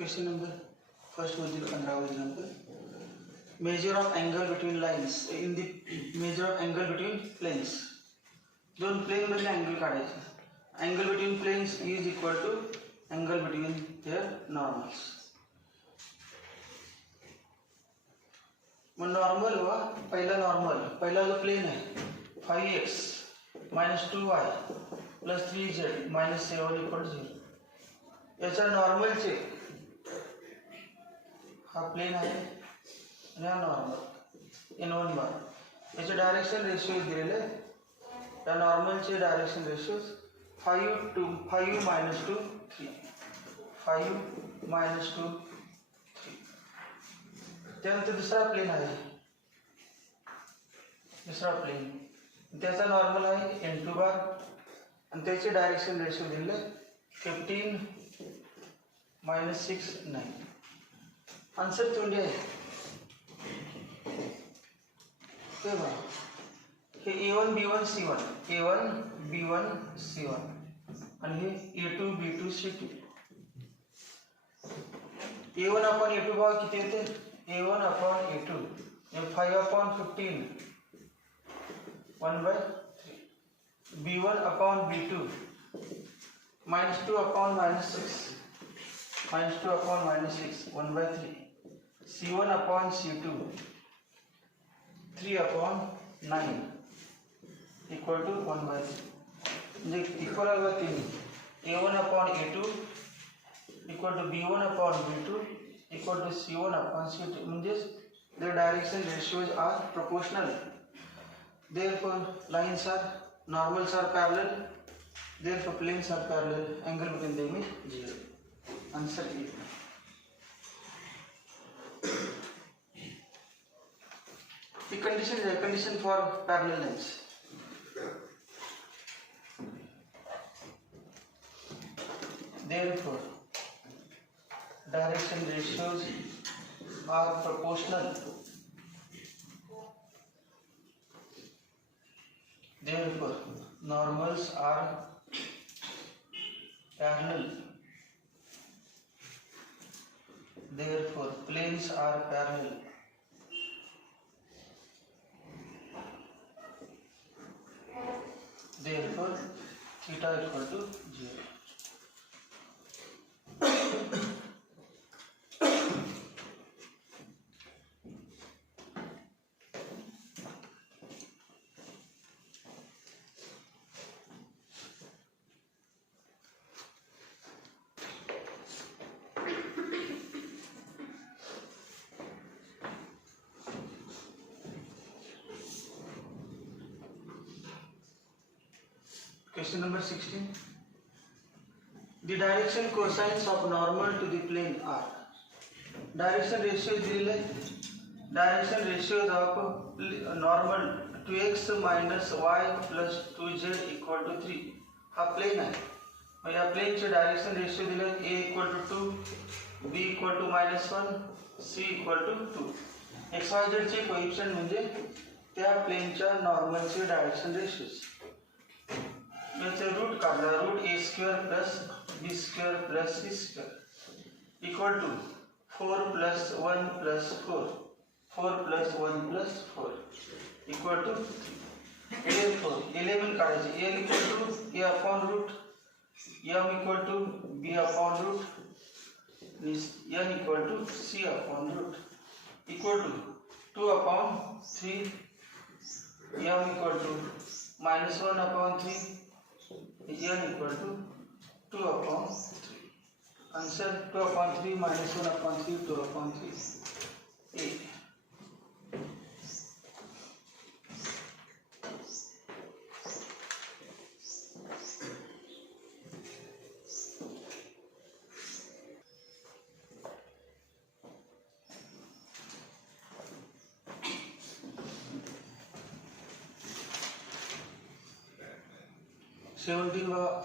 Question number first was the 15th example. Measure of angle between lines. In the measure of angle between planes. दोन प्लेन मधले अँगल काढायचे. Angle between planes is equal to angle between their normals. मग नॉर्मल हुआ पहिला जो प्लेन आहे 5x minus 2y plus 3z minus 7 equal to 0. याचा normal check. हा plane आहे आणि हा नॉर्मल n1 बार. याचे डायरेक्शन रेशियो दिलेले. या नॉर्मलचे डायरेक्शन रेशियो 5 minus 2 3. 5 minus 2 3. त्यानंतर दुसरा प्लेन आहे. दुसरा प्लेन त्याचा नॉर्मल आहे n2 बार आणि त्याचे डायरेक्शन रेशियो दिले 15 minus 6 9. आन्सर तोंडी आहे. ते बघा हे a1 b1 c1 a1 b1 c1 आणि हे a2 b2 c2. a1 upon a2 बघा किती येते. a1 upon a2 5 upon 15 1/3. b1 upon b2 minus 2 upon minus 6 minus 2 upon minus 6 1/3. c1 upon c2 3 upon 9 equal to 1/3. म्हणजे इक्वल आहे 3. a1 upon a2 equal to b1 upon b2 equal to c1 upon c2. म्हणजे the direction ratios are proportional. Therefore lines are normals are parallel. Therefore planes are parallel. Angle between them is 0. Answer A. The condition is a condition for parallel lines. Therefore, direction ratios are proportional. Therefore, normals are parallel. Therefore, planes are parallel. Therefore, theta equal to 0. Question number 16. The direction cosines of normal to the plane are. Direction ratio दिलेले. Direction ratios of normal 2x minus y plus 2z equal to 3. हा plane आहे. मग या प्लेनचे direction ratio दिले a equal to 2, b equal to -1, c equal to 2. x y z चे coefficient म्हणजे त्या प्लेनच्या नॉर्मलचे डायरेक्शन रेशियोज. याचे रूट काढला. Root a square plus b square plus c square equal to 4 plus 1 plus 4 4 plus 1 plus 4 equal to 11 काढायचे. a equal to a upon root m equal to b upon root n equal to c upon root equal to 2 upon 3 m equal to -1 upon 3 n equal to 2 upon 3. Answer 2 upon 3 minus 1 upon 3 2 upon 3. A.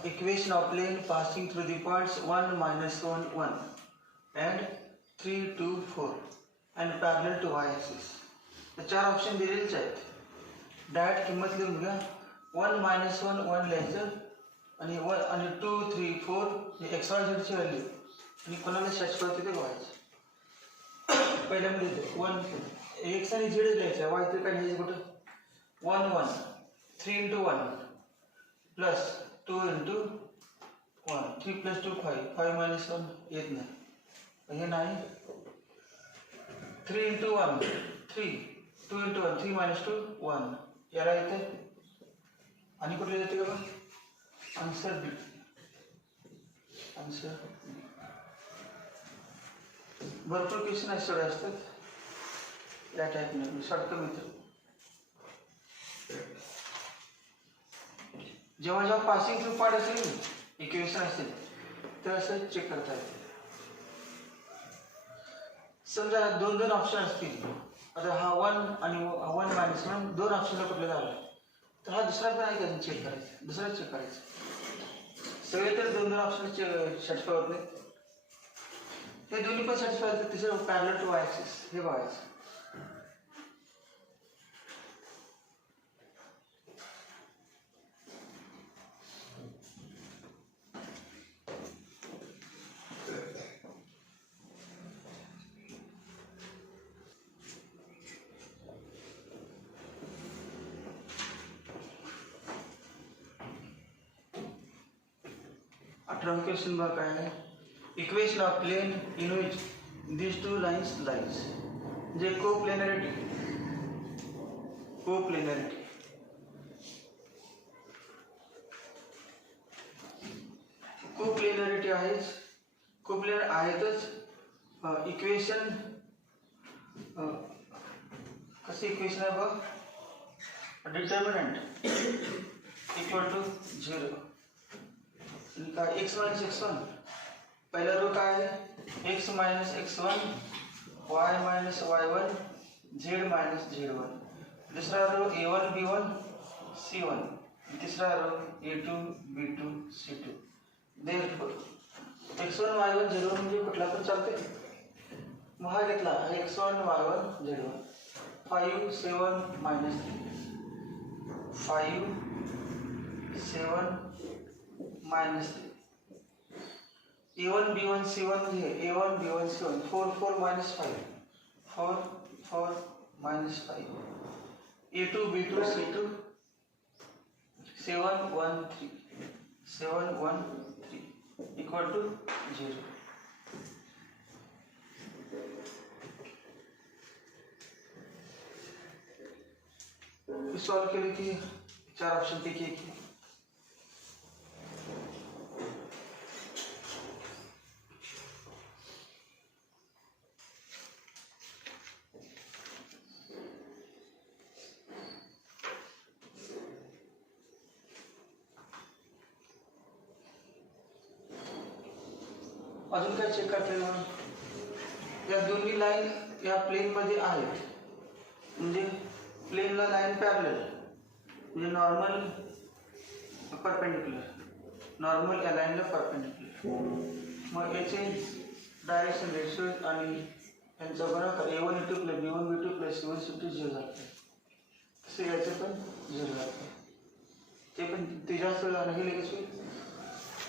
Equation of plane passing through the points 1 minus 1 1 and 3 2 4 and parallel to y axis. The चार ऑप्शन दिलेलेच आहेत. डायरेक्ट किंमत लिहून घ्या. 1 minus 1 1 लिहायचं आणि 2 3 4 हे x y z ची व्हॅल्यू आणि कोणाला सॅटिस्फाय होते ते बघायचं. पहिल्यामध्ये 1 एक्स आणि झेड लिहायचं. वाय तर काय लिहायचं कुठं 1 1 3 into 1 प्लस 2 into 1 3 plus 2 5 5 minus 1 येत नाही हे नाही. 3 into 1 3 2 into 1 3 minus 2 1 याला येते. आणि कुठले येते का आन्सर बी. आन्सर भरपूर क्वेश्चन असे असतात या टाईपने शॉर्ट मित्र. जेव्हा जेव्हा पासिंग थ्रू पार्ट असेल इक्वेशन असेल तर असं चेक करता येते. समजा 2 ऑप्शन असतील. आता हा 1 आणि 1 मायनस 1 2 ऑप्शनला कुठले झालं तर हा दुसरा पण आहे का चेक करायचा. दुसरा चेक करायचा. सगळे तर 2 ऑप्शन सॅटिस्फाय होत नाही. हे दोन्ही पण सॅटिस्फाय होतात. तिसरं पॅरलल टू वाय ॲक्सिस हे बघायचं. क्वेश्चन बघा काय आहे. Equation of plane in which these two lines lies. जे कोप्लेनॅरिटी आहेच. कोप्लेनर आहेतच. इक्वेशन कसे इक्वेशन आहे बघ. डिटर्मिनंट इक्वल टू 0 काय x मायनस x1 पहिला रो काय आहे x minus x1 y minus y1 z minus z1. दुसरा रो a1 b1 c1. तिसरा रो a2 b2 c2. Therefore x1 y1 z1 म्हणजे कुठला पण चालते. मग हा घेतला x1 y1 z1 5 7 मायनस 5 7 मायनस 3. a1 b1 c1 म्हणजे a1 b1 c1 4 4 मायनस 5 4 4 मायनस 5. a2 b2 c2 7 1 3 7 1 3 equal to 0. सॉल्व केले की 4 ऑप्शन पैकी एक. अजून काय चेक करता येईल. या दोन्ही लाईन या प्लेन मध्ये आहेत. म्हणजे प्लेनला लाईन पॅरलल म्हणजे नॉर्मल परपेंडिक्युलर. नॉर्मल या लाईनला परपेंडिक्युलर. मग याचे डायरेक्शन रेशो आणि यांचा गुणाकार a1 a2 plus b1 b2 plus c1 c2 0 जाते. तसे याचे पण 0 जाते. ते पण ते जास्त हे लगेच होईल.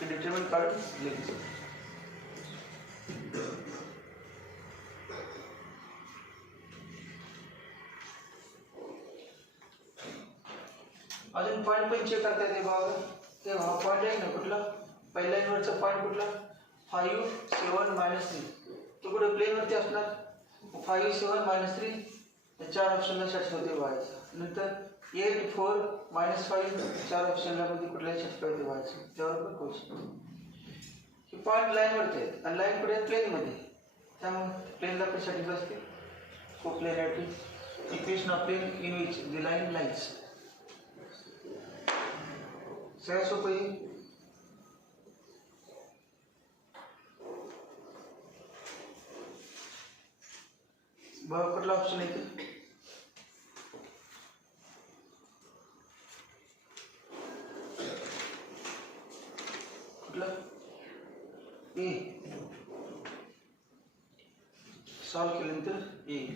ते डिटर्मिनंट काढून लगेच. अजून पॉईंट पण चेक करता येते बघा. ते हा पॉईंट आहे ना कुठला पहिल्या लाईनवरचा पॉईंट कुठला 5 7 मायनस 3 तो कुठे प्लेनवरती असणार. 5 7 मायनस 3 या 4 ऑप्शनला सॅटिस्फाय होते व्हायचं. नंतर 8 4 मायनस 5 4 ऑप्शनला मध्ये कुठल्याही सॅटिस्फाय होते व्हायचं. त्यावर पण क्वेश्चन हे पॉईंट लाईनवरती आहेत आणि लाईन कुठे आहे प्लेनमध्ये. त्यामुळे प्लेनला पण सॅटिस्फाय असते. Coplanarity equation of plane in which the line lines. सगळ्यात सोपं आहे. बघा कुठला ऑप्शन आहे ते. कुठला ए. सॉल्व केल्यानंतर ए.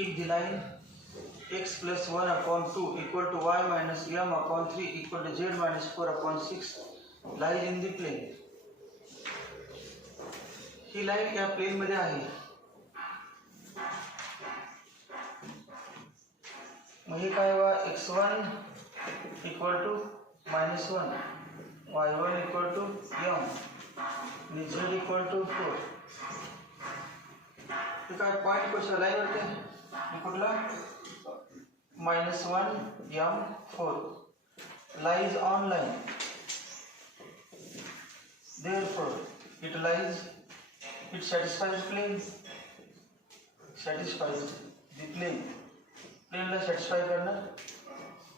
if the line x plus 1 upon 2 equal to y minus m upon 3 equal to z minus 4 upon 6 lies in the plane. ही लाईन या प्लेन मध्ये आहे. मग हे काय वा x1 equal to -1, y1 equal to m आणि z इक्वल टू 4. हे काय पॉइंट कशा लाईन होते कुठला -1 m 4 lies on line, therefore it satisfies plane, satisfies the plane. Plane ला सॅटिस्फाय करणार.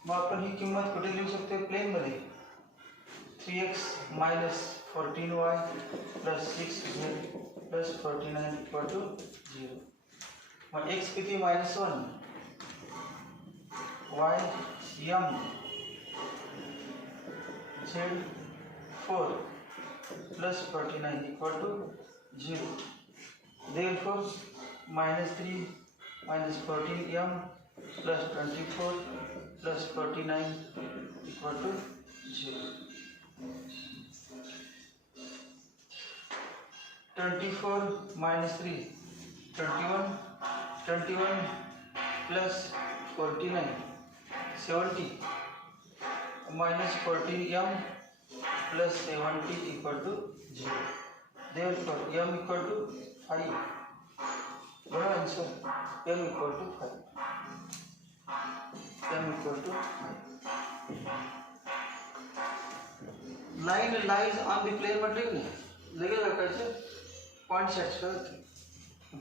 मग आपण ही किंमत कुठे लिहू शकतो प्लेन मध्ये 3x minus 14y plus 6z plus 49 equal to 0. मग x किती -1, y m z 4 plus 49 equal to 0. Therefore -3 minus 14 m plus 24 plus 49 equal to 0. 24 minus 3 21, 21 plus 49 70 minus 14 m plus 70 equal to 0. Therefore m equal to 5. बड़ा answer m equal to 5. m equal to 5. Line lies on the plane म्हटले की लगेच ओळखायचं point satisfy होते.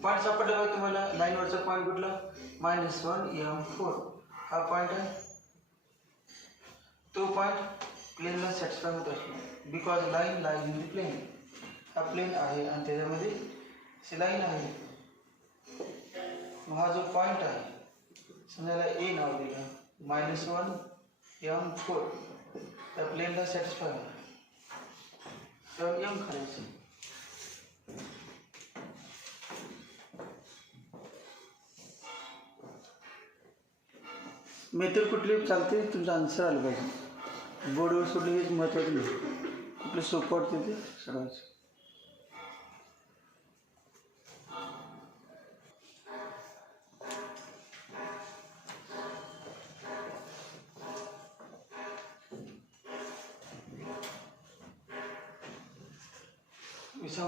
पॉइंट सापडला पाहिजे तुम्हाला. लाईन वरचा पॉइंट कुठला -1 m 4 हा पॉइंट आहे. तो पॉइंट प्लेनला सॅटिस्फाय होत असतो because line lies in the plane. हा प्लेन आहे आणि त्याच्यामध्ये सी लाईन आहे. मग हा जो पॉइंट आहे समजायला ए नाव दिलं -1 m 4 त्या प्लेनला सॅटिस्फाय होणार तर m करायचं. मेथड कुठली चालते तुमचं आन्सर आलं पाहिजे. बोर्डवर सोडले हेच महत्त्वाचं नाही. कुठलं सोपं वाटते ते सोडवायचं.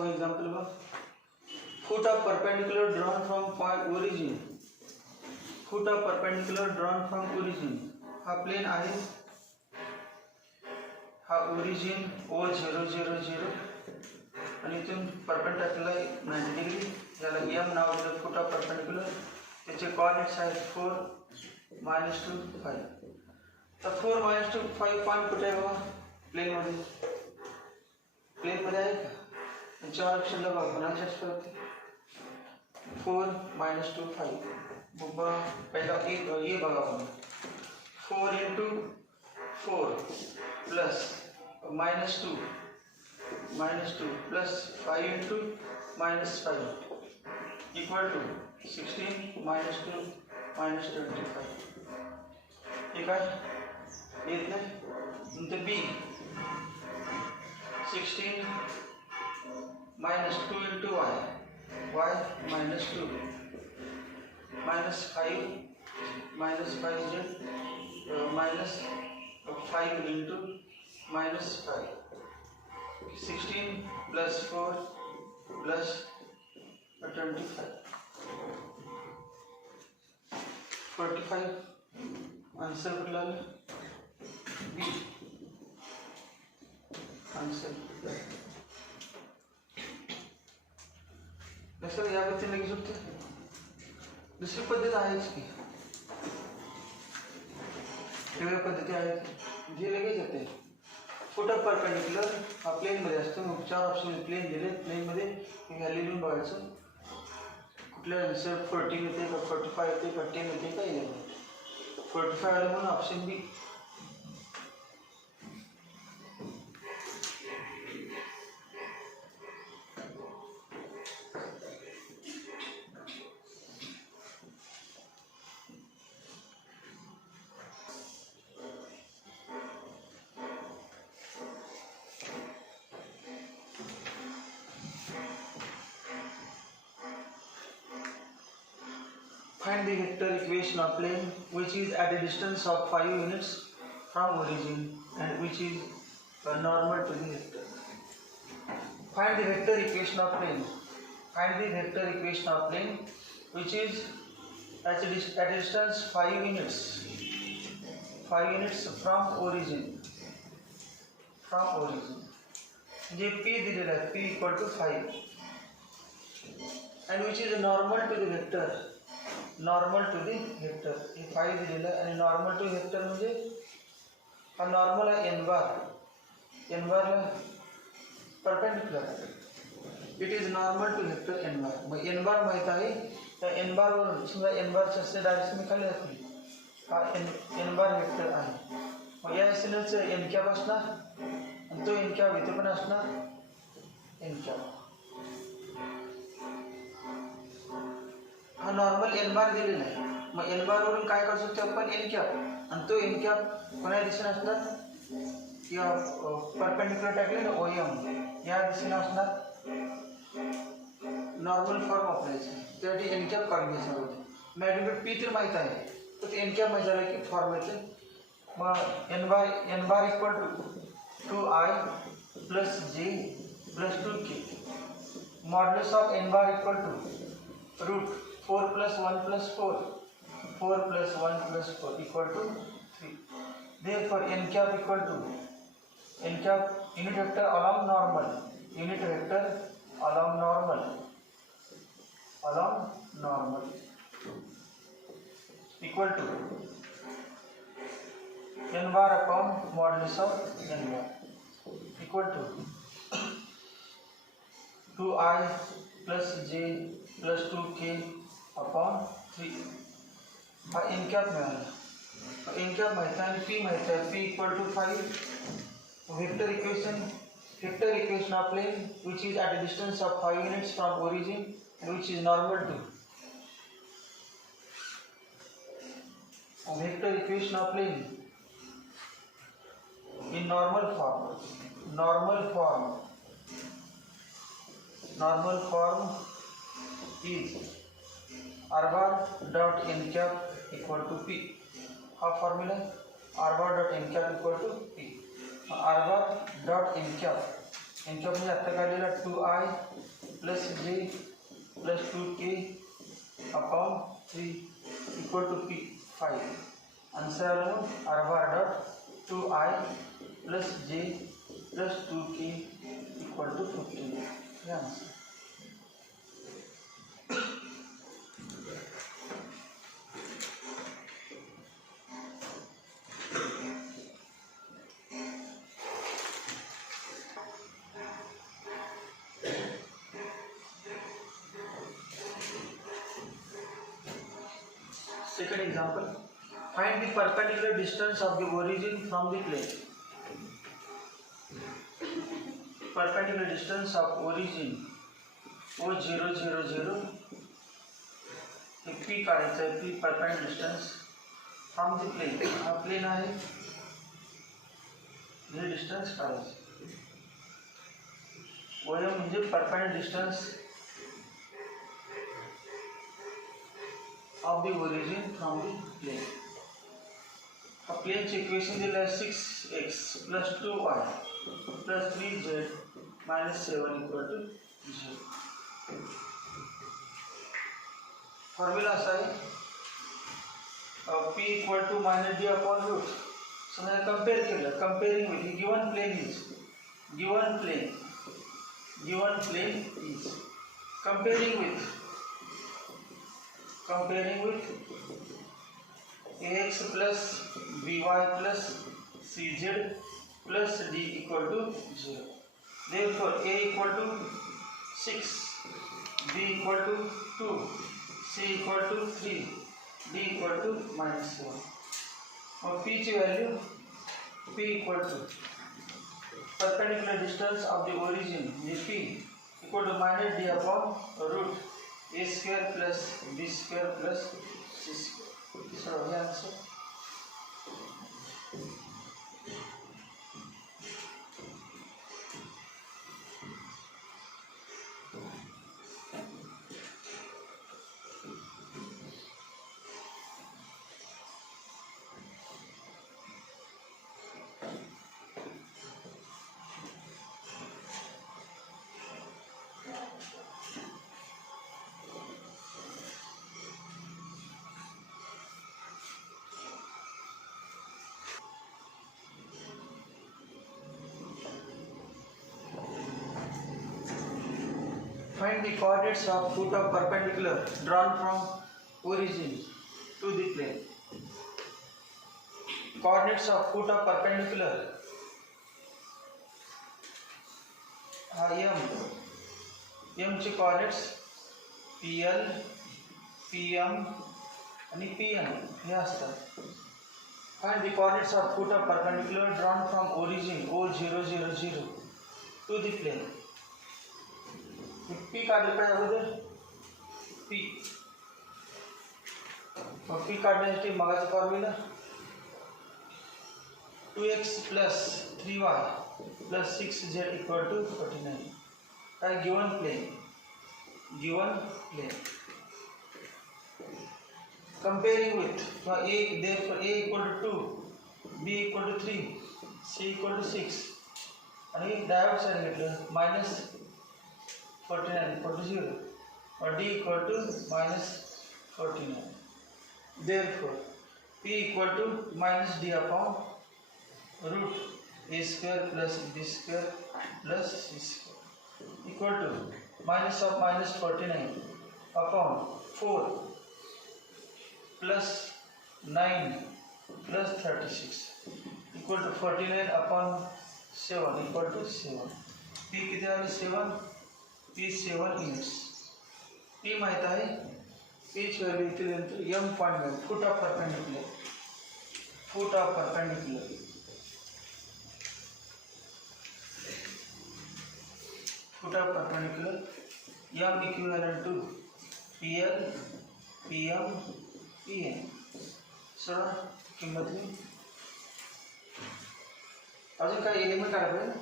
एग्जाम्पल बघ. foot of perpendicular drawn from point origin. foot of perpendicular drawn from origin. हा प्लेन आहे. हा ओरिजिन O000 आणि इथून परपेंडिक्युलर 90 डिग्री. याला m नाव दिलं. foot of perpendicular. त्याचे कोऑर्डिनेट्स आहेत 4 -2 5. तर 4 -2 5 पॉइंट कुठे आहे बघा प्लेन मध्ये. प्लेन मध्ये आहे का चार अक्षर लगा बना सकते होते. 4 -2 5 बुब्बा पहला एक ये बगा 4 into 4 plus -2 plus 5 into -5 equal to 16 -2 -25. ठीक है इतने तो b 16 -2 into y -2 -5 -5z -5 into -5 16 plus 4 plus 25 45. आंसर कुठला बी. आंसर सर या पद्धतीने लगेच होते. दुसरी पद्धत आहेच की वेगळ्या पद्धती आहेत जे लगेच येते. फुट ऑफ परपेंडिक्युलर हा प्लेन मध्ये असतो. मग 4 ऑप्शन प्लेन दिले. प्लेन मध्ये व्हॅल्यू लिहून बघायचं कुठल्या आन्सर 14 येते का 45 येते का 10 येते काही नाही. 45 आलं म्हणून option B. Find the vector equation of plane which is at a distance of 5 units from origin and which is normal to the vector. Find the vector equation of plane. Find the vector equation of plane which is at a distance 5 units. 5 units from origin. From origin. जे p दिलेला आहे p equal to 5 and which is normal to the vector. Normal to the vector. हे 5 दिलेला आहे आणि normal to vector म्हणजे हा normal आहे n bar. n bar La perpendicular. It is normal to vector n bar. Mug n bar माहित आहे त्या n bar वरून समजा n bar च्या असते डायरेक्शन मी खाली दाखवली. हा n bar वेक्टर आहे. मग या एसएनएल चे n कॅप असणार आणि तो n कॅप इथे पण असणार n कॅप. हा नॉर्मल n बार दिलेला आहे. मग n बार वरून काय काढू शकतो आपण n कॅप आणि तो n कॅप कोणत्या दिशेने असणार या परपेंडिक्युलर टाकले ना OM या दिशेने असणार. नॉर्मल फॉर्म वापरायचा त्यासाठी n कॅप काढून घ्यायचा होता. मॅग्निट्यूड p तर माहित आहे तर n कॅप माहित झालं की फॉर्म येते. मग n bar equal to 2i plus j plus 2k. Modulus of n bar equal to root 4 plus 1 plus 4 4 plus 1 plus 4 equal to 3. Therefore n cap equal to n cap unit vector along normal. Unit vector along normal. Along normal equal to n bar upon modulus of n bar equal to 2i plus j plus 2k upon 3. हा n cap मिळाला. n cap माहिती आहे आणि p माहिती आहे. p equal to 5. Vector equation of plane which is at a distance of 5 units from origin and which is normal to. Vector equation of plane in normal form is r bar dot n cap equal to p. हा formula r bar dot n cap equal to p. r bar dot n cap म्हणजे आता काढलेला 2i plus j plus 2k upon 3 equal to p 5. आंसर आला r bar dot 2i plus j plus 2k equal to 15. हे answer. Second example, find the perpendicular distance of the origin from the plane. Perpendicular distance of origin O0 0 0. p काढायचा आहे. p perpendicular distance from the plane. हा plane आहे. हे डिस्टन्स काढायचं. OM म्हणजे perpendicular distance of the origin from the plane. A plane equation दिला है 6x plus 2y plus 3z minus 7 equal to 0. फॉर्म्युला असा आहे p equal to minus d upon root. समजा compare केलं. Comparing with given plane is comparing with ax plus by plus cz plus d equal to 0. Therefore a equal to 6, b equal to 2, c equal to 3, d equal to minus 1. और p की value p equal to perpendicular distance of the origin p equal to minus d upon root a square plus b square plus c square. So the answer. Find the coordinates of foot of perpendicular drawn from origin to the plane. Coordinates of foot of perpendicular m चे coordinates PL, PM आणि PN हे असतात. Find the coordinates of foot of perpendicular drawn from origin O000 to the plane. P काढलं काय अगोदर P. मग P काढण्यासाठी मगाचा formula 2x plus 3y plus 6z equal to 49. काय given plane. Comparing with therefore a equal to 2, b equal to 3, c equal to 6 आणि divert side घेतलं minus 49 equal to 0 or d equal to minus 49. Therefore p equal to minus d upon root a square plus b square plus c square equal to minus of minus 49 upon 4 plus 9 plus 36 equal to 49 upon 7 equal to 7. p किती आलं 7. p 7 units. p माहित आहे. p ची व्हॅल्यू इथे नंतर m point मिळेल. Foot of perpendicular m equivalent to PL, PM, PN. Sir किंमत मी अजून काय एलिमेंट काढा पाहिजे.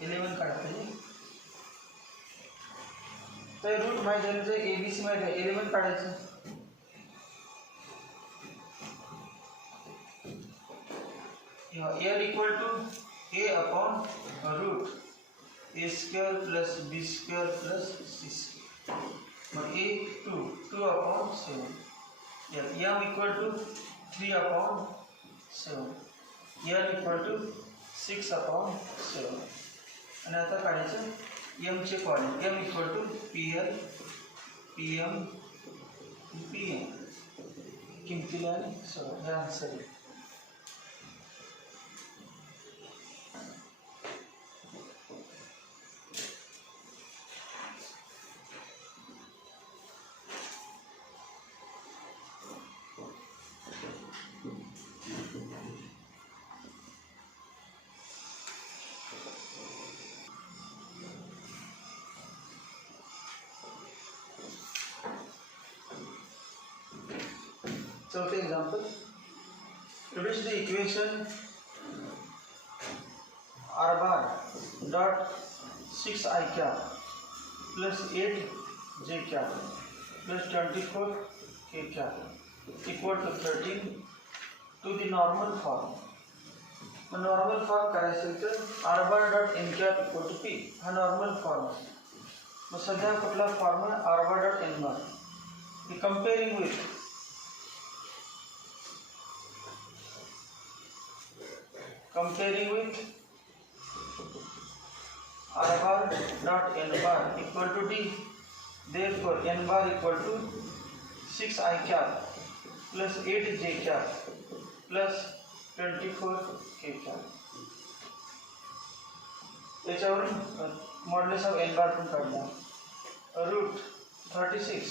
एलिमेंट काढा पाहिजे. तर रूट माहिती झालं तर ABC माहिती आहे. एलिमेंट काढायचं. L equal to a upon root a square plus b square plus c square. Mug a 2 upon 7. m equal to 3 upon 7. l equal to 6 upon 7. आणि आता काढायचं m चे coordinate. m equal to PL, PM, PN. किमतीला आणि सगळं हे आन्सर आहे. चौथे example. Reduce the equation r bar dot 6 I cap plus 8 j cap plus 24 k cap equal to 13 to the normal form. Normal form करायचं तर r bar dot n cap equal to p हा normal form आहे. मग सध्या कुठला फॉर्म आहे r bar dot n bar. हे comparing with r bar dot n bar equal to d. Therefore n bar equal to 6 I cap plus 8 j cap plus 24 k cap. याच्यावरून modulus of n bar पण काढला. Root 36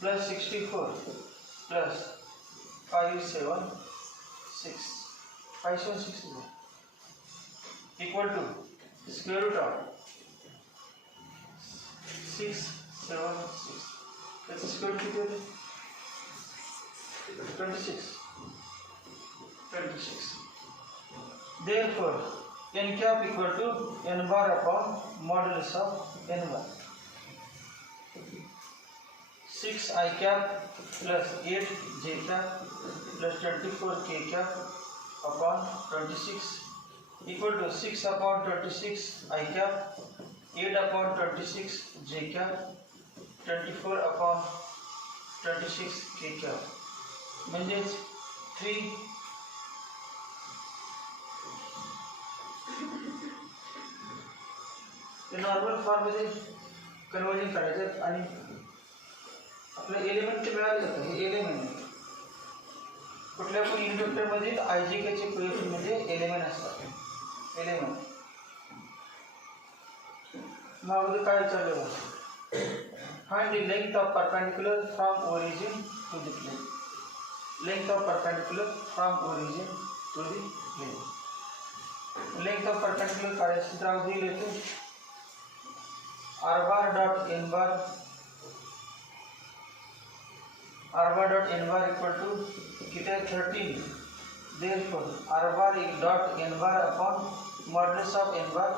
plus 64 plus 576 equal to square root of 676. त्याचं स्क्वेअर किती होते 26. Therefore n cap equal to n bar upon modulus of n bar. 6 I cap plus 8 j cap plus 24 k cap upon 26 equal to 6 upon 26 I cap, 8 upon 26 j cap, 24 upon 26 k cap. म्हणजेच 3 8 ते नॉर्मल फॉर्ममध्ये कन्वर्जन करायचं आणि आपलं एलिमेंट ते मिळालं जातं. हे एलिमेंट कुठल्या पण इंडक्टरमध्ये आयजीकेचे कोएफिशिएंट म्हणजे एलिमेंट असतात. एलिमेंट मग काय चालू find the length of perpendicular from origin to the plane. Length of perpendicular from origin to the plane. Length of perpendicular कार्यक्षेत्रावर दिले तो r bar dot n bar equal to कितना 13. Therefore r bar dot n bar upon modulus of n bar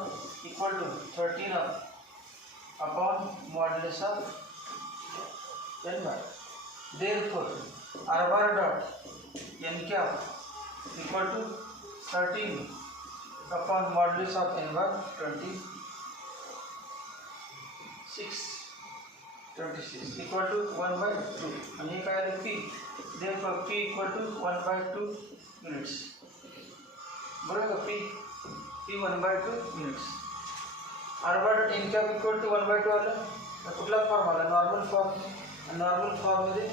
equal to 13 upon modulus of n bar. Therefore r bar dot n cap equal to 13 upon modulus of n bar 26 equal to 1/2 and ये क्या है p. Therefore p equal to 1/2 units. बराबर p 1/2 units. r bar dot n cap equal to 1/2 आला कुठला form आला normal form मध्ये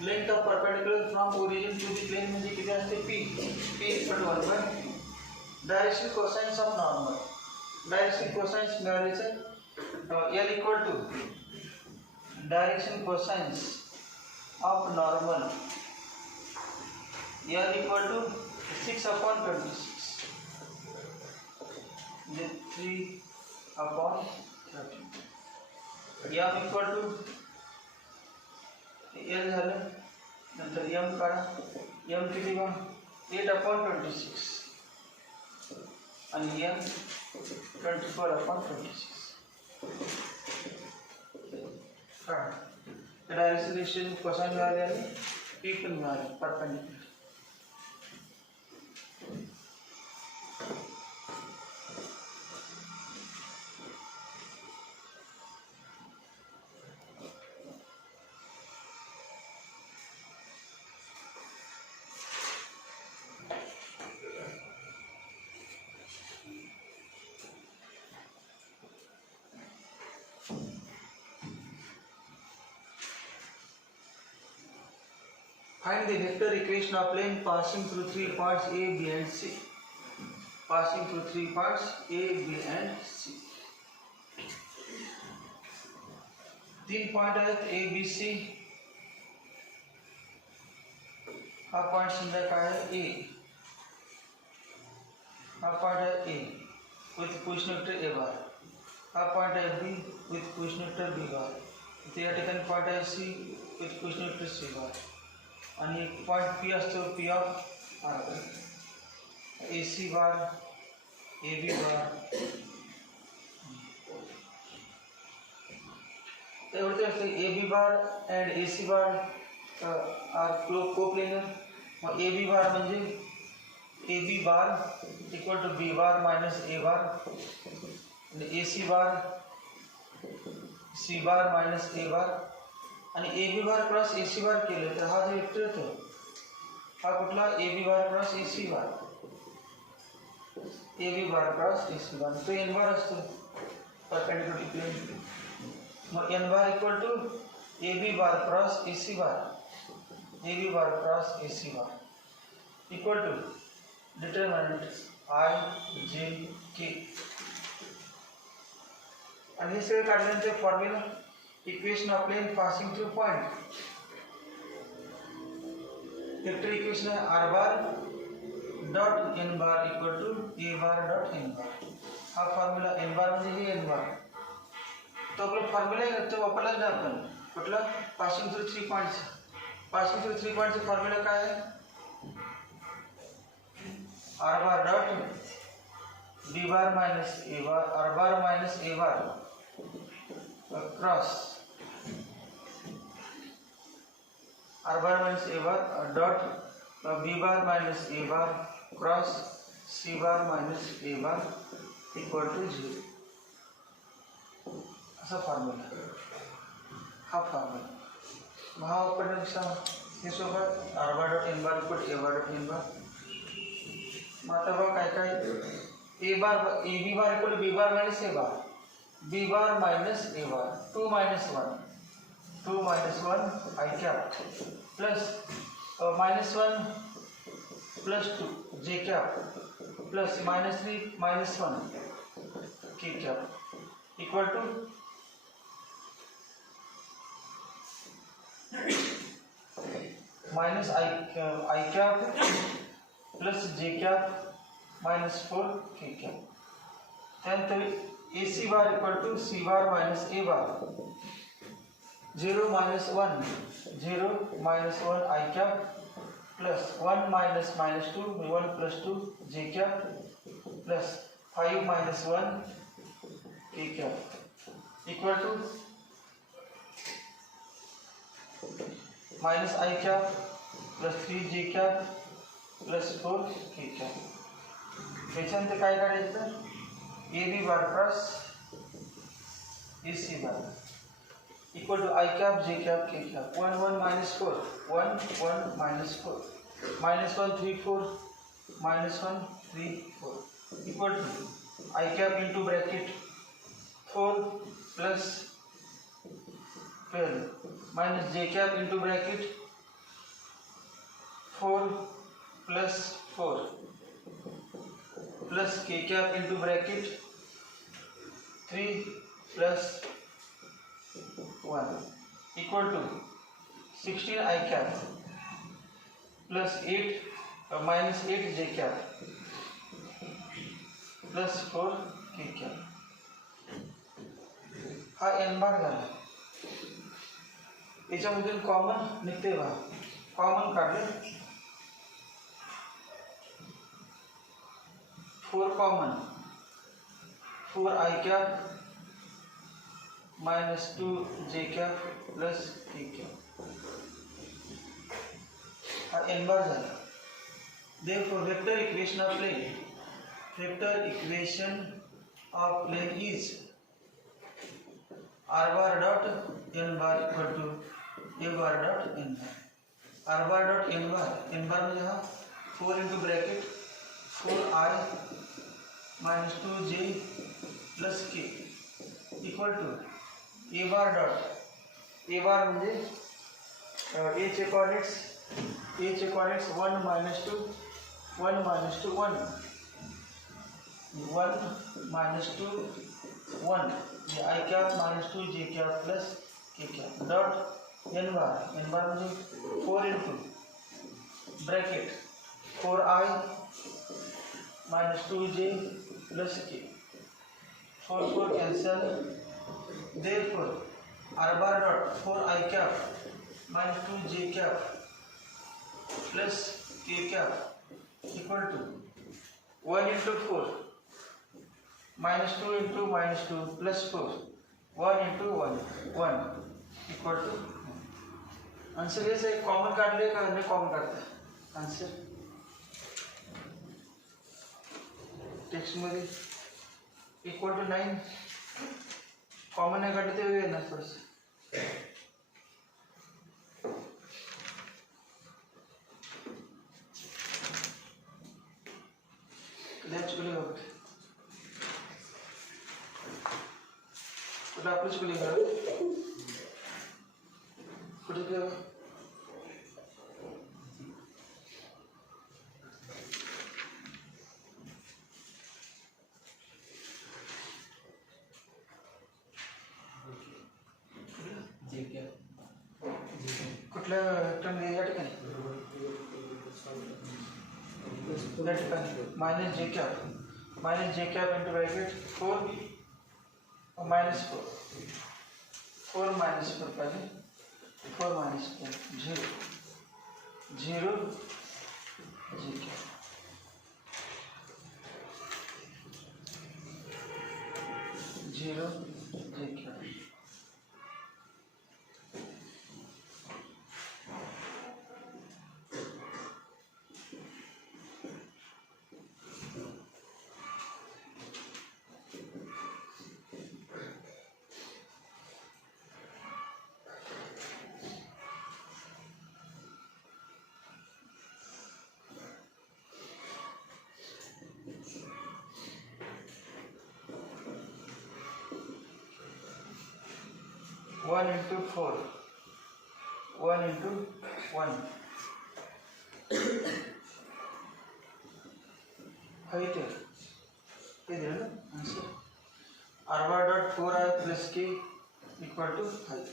length of perpendicular from origin to the plane म्हणजे किती असते p equal to 1/2. Direction cosines of normal. Direction cosines मिळालेच L equal to direction cosines of normal. L equal to 6/26. Then 3/13. M equal to L झालं नंतर M काढा. M किती बघ 8/26 आणि M 24/26. डायरेक्शन रेशियो कोसाइन मिळाले आणि पी पण मिळाले perpendicular. Find the vector equation of plane passing through three points A, B and C. Passing through three points A, B and C. तीन पॉइंट आहेत A, B, C. हा पॉइंट समजा काय आहे A. हा पॉइंट आहे A with position vector A bar. हा पॉइंट आहे B with position vector B bar. इथे या ठिकाणी पॉइंट आहे C with position vector C bar. आणि एक पॉइंट P असतो P of R. AC bar AB bar एवढे असते AB bar and AC bar are coplanar. मग AB बार म्हणजे AB bar equal to B bar minus A bar आणि AC bar C bar minus A bar आणि AB bar cross AC bar केले तर हा जो वेक्टर येतो हा कुठला AB bar cross AC bar. AB bar cross AC bar तो n बार असतो परपेंडिकुलर प्लेन. मग n bar equal to AB bar cross AC bar. AB bar cross AC bar equal to determinant I J K. आणि हे सगळे काढल्यानंतर formula equation of plane passing through point. Vector equation है r bar dot n bar equal to a bar dot n bar. हा formula n bar म्हणजे हे n bar. तो आपला फॉर्म्युला आहे तो वापरला ना आपण कुठला passing through three points. passing through three points चा फॉर्म्युला काय आहे r bar dot b bar minus a bar r bar minus a bar cross r bar minus a bar dot b bar minus a bar cross c bar minus a bar equal to 0. असा फॉर्म्युला हा फॉर्म्युला मग हा वापरण्यापेक्षा हे सोबत r bar dot n bar equal to a bar dot n bar. मग आता बघा काय काय A bar A B bar equal to B bar minus A bar, B bar minus A bar, 2 माइनस 1 I cap plus -1 plus 2 J cap plus -3 -1 K cap equal to minus I cap plus J cap -4 K cap. तो A C bar equal to C bar minus A bar, 0 -1 I cap plus 1 -2 1 plus 2 J cap plus 5 -1 K cap equal to minus I cap plus 3 J cap plus 4 K cap. याच्यानंतर काय काढायचं, A B bar plus A C bar equal to I cap J cap K cap, 1 1 -4 1 1 -4 -1 3 4 -1 3 4 equal to I cap into bracket 4 plus 12 minus J cap into bracket 4 plus 4 plus K cap into bracket 3 plus 1 equal to 16 I cap plus 8 minus 8 J cap plus 4 K cap. हा N bar झाला। याच्यामधून कॉमन निघते बा, कॉमन काढले 4 कॉमन, 4 आई कैप -2 J cap plus K cap. हा N bar झाला। Therefore, vector equation of plane is r bar dot n bar equal to a bar dot n bar. r bar dot n bar में यहाँ 4 into bracket 4i -2j plus k equal to a bar dot, a bar म्हणजे a चे coordinates 1 -2 1 -2 1 1 -2 1 ये आई कैप -2 J cap plus K cap dot N बार म्हणजे 4 into bracket 4i -2j plus के 4 4 cancel. therefore r bar dot 4 I कैप -2 J cap plus K cap equal to 1 into 4 -2 into -2 plus 4 1 into 1 equal to answer. ये से कॉमन काट ले का नहीं कॉमन काटता है आंसर टेक्स्ट मध्ये इक्वल टू 9 कॉमन नाही काढते हुए ना थोडंसं कुछ बोलेगा कुछ क्या कुठल्या टर्म या ठिकाणी minus J cap into bracket 4 -4 4 -4 पहले 4 -4 0 जी क्या 0 जी क्या 1 into 4, 1 into 1. height ಇದೆ answer r1.4i plus k equal to 5.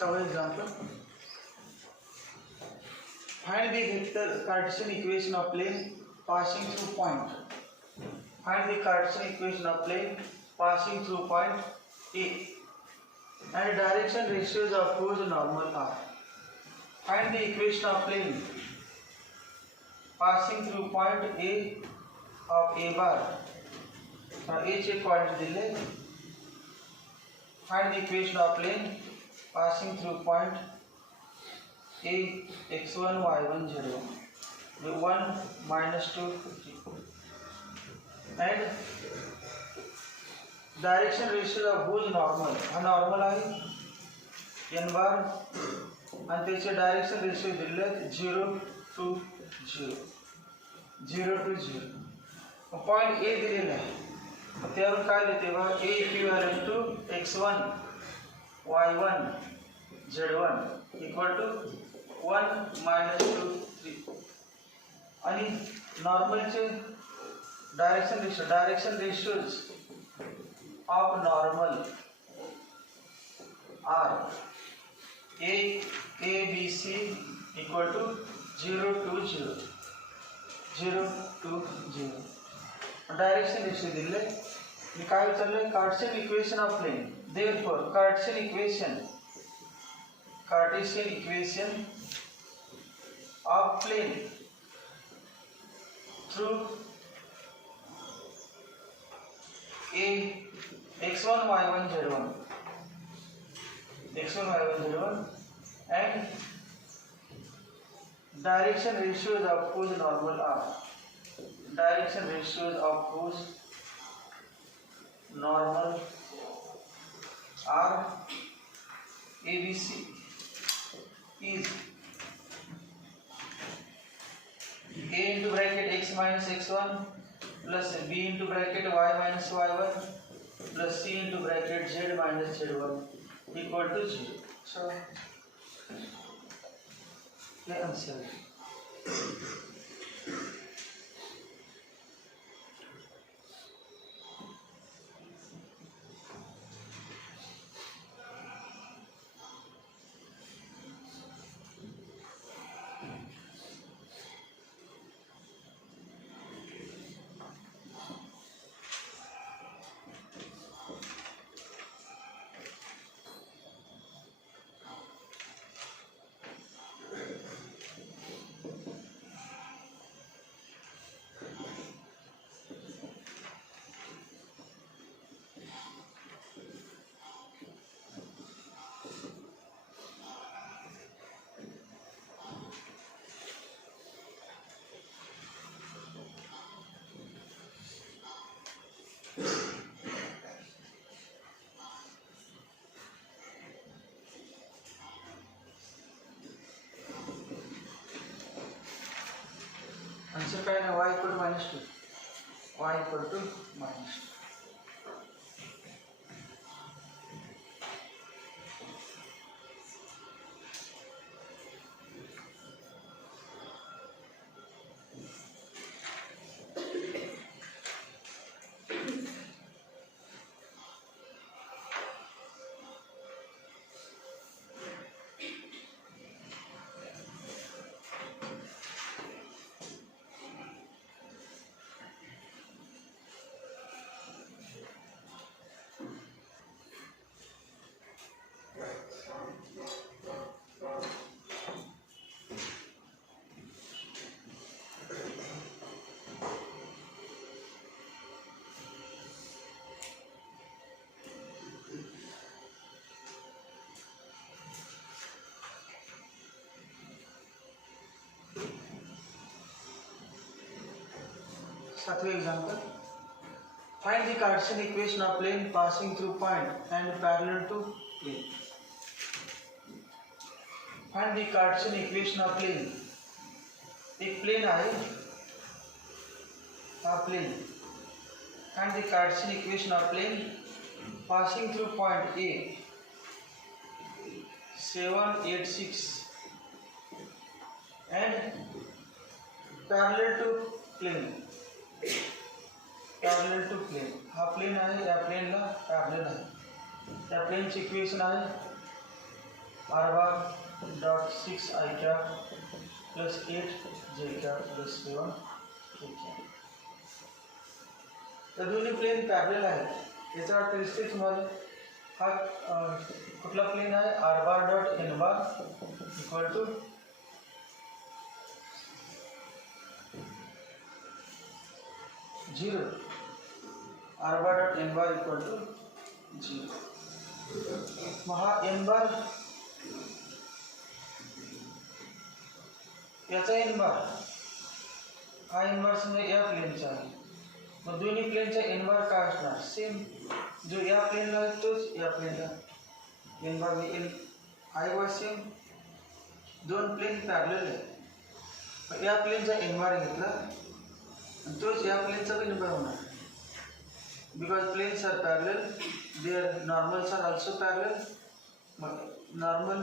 Some example. Find the vector Cartesian equation of plane passing through point. Find the Cartesian equation of plane passing through point A and direction ratios of whose normal are. Find the equation of plane passing through point A of A bar. A check point delay. Find the equation of plane passing through point A x1 y1 z1 with 1 minus 2 3 and direction ratio of whose normal हा normal आहे n bar आणि त्याचे direction ratio दिले 0 to 0 0 to 0 point A दिलेला आहे त्यावर काय लिहिते बघा A equivalent to x1 y1 z1 equal to 1 minus 2 3 आणि नॉर्मलचे direction ratios of normal are A B C equal to 0 to 0 0 to 0 direction ratio दिले मी काय विचारले Cartesian equation of plane therefore Cartesian equation of plane through A x1 y1 z1 and direction ratios of whose normal are R ABC is A into bracket x minus x1 plus B into bracket y minus y1 plus C into bracket z minus z1 equal to 0. So, the answer. Answer काय ना y equal to -2 y equal to -2 7वें example, find the Cartesian equation of plane passing through point and parallel to plane. Find the Cartesian equation of plane. एक plane आहे, हा plane. Find the Cartesian equation of plane passing through point A 7, 8, 6 and parallel to plane. Parallel to plane. हा plane आहे, या प्लेनला पॅरलल आहे। त्या प्लेनची इक्वेशन आहे r bar dot 6 i cap plus 8 j cap plus 7 k cap। तर दोन्ही प्लेन पॅरलल आहेत। याचा अर्थ दिसते तुम्हाला, हा कुठला प्लेन आहे, r bar dot n bar equal to 0, r bar dot n bar equal to 0। मग हा n bar, याचा n bar, हा n bar समजा या प्लेनचा आहे। मग दोन्ही प्लेनचा n bar काय असणार, सेम। जो या प्लेनला आहे तोच या प्लेनला, n bar n आहे व सेम। दोन प्लेन पॅरलल आहे, या प्लेनचा n bar घेतला आणि तोच या प्लेनचा पण n bar होणार। Because planes are parallel, their normals are also parallel. मग नॉर्मल